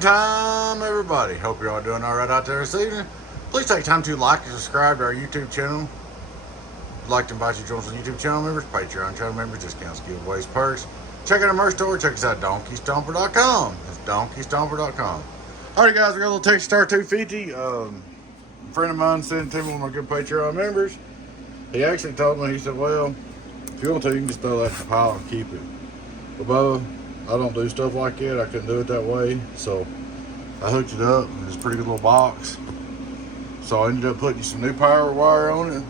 morning time, everybody. Hope you're all doing all right out there this evening. Please take time to like and subscribe to our YouTube channel. I'd like to invite you to join us on YouTube channel members, Patreon channel members, discounts, giveaways, perks. Check out our merch store. Check us out at donkeystomper.com. That's donkeystomper.com. Alright guys, we got a little Texas Star 250. A friend of mine sent it to me, one of my good Patreon members. He actually told me, he said, well, if you want to, you can just throw that in the pile and keep it. But Bubba, I don't do stuff like that. I couldn't do it that way. So I hooked it up. It's a pretty good little box. So I ended up putting some new power wire on it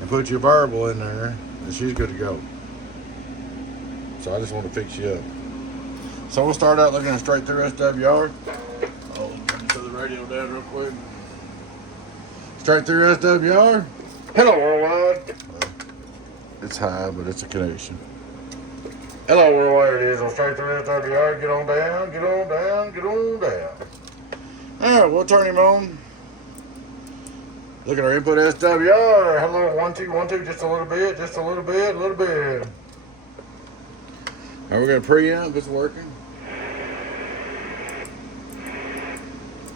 and put your variable in there, and she's good to go. So I just want to fix you up. So we'll start out looking at straight through SWR. Oh, let me turn the radio down real quick. Straight through SWR. Hello, worldwide. It's high, but it's a connection. Hello, worldwide. It is on straight through SWR. Get on down, get on down, get on down. Alright, we'll turn him on. Look at our input SWR. Hello, 1 2 1 2. Just a little bit, just a little bit, a little bit. Alright, we got a preamp. It's working.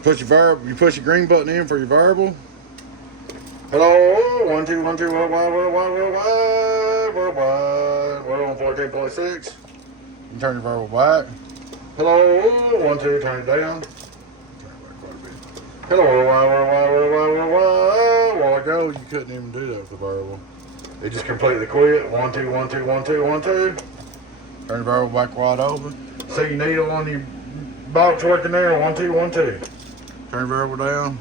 Push your variable. You push your green button in for your variable. Hello, 1 2 1 2. Worldwide, worldwide, worldwide, worldwide. We're on 14.6. You can turn your variable back. Hello, 1 2. Turn it down. Turn it back quite a bit. Hello, worldwide, worldwide, worldwide, worldwide. A while ago, you couldn't even do that with the variable. It just completely quit. 1 2 1 2 1 2 1 2. Turn the variable back wide open. See your needle on your box working there. 1 2 1 2. Turn the variable down.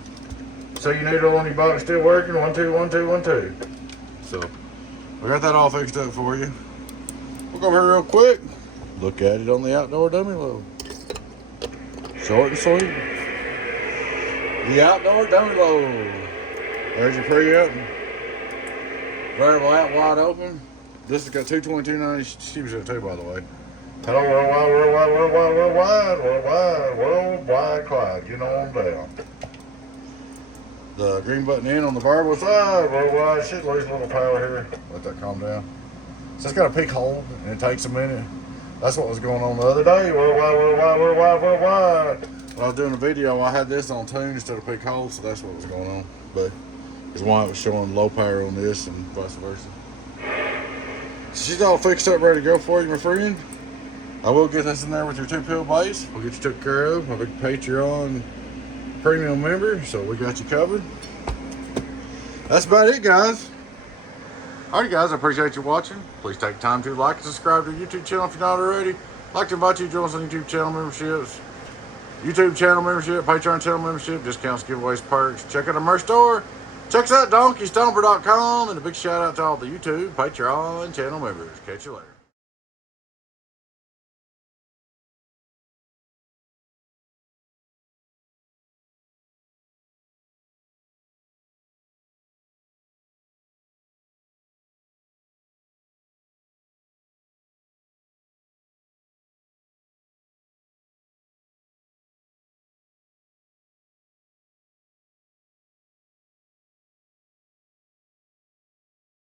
See your needle on your box still working. 1 2 1 2 1 2. So we got that all fixed up for you. We'll go over here real quick. Look at it on the outdoor dummy load. Short and sweet. The outdoor dummy load. There's your preamp. Variable out wide open. This has got 22290 sheeps in it too, by the way. Hello, worldwide, worldwide, worldwide, worldwide, worldwide, worldwide, Clyde. Get on down. The green button in on the variable side, worldwide. Should lose a little power here. Let that calm down. So it's got a peak hold, and it takes a minute. That's what was going on the other day. Worldwide, worldwide, worldwide, worldwide. When I was doing a video, I had this on tune instead of peak hold, so that's what was going on. But is why it was showing low power on this and vice versa. She's all fixed up, ready to go for you, my friend. I will get this in there with your 2-pill base. We'll get you took care of. I'm a big Patreon premium member, so we got you covered. That's about it, guys. Alright, guys, I appreciate you watching. Please take time to like and subscribe to the YouTube channel if you're not already. I'd like to invite you to join us on YouTube channel memberships, YouTube channel membership, Patreon channel membership, discounts, giveaways, perks. Check out our merch store. Check us out at donkeystomper.com, and a big shout out to all the YouTube, Patreon channel members. Catch you later.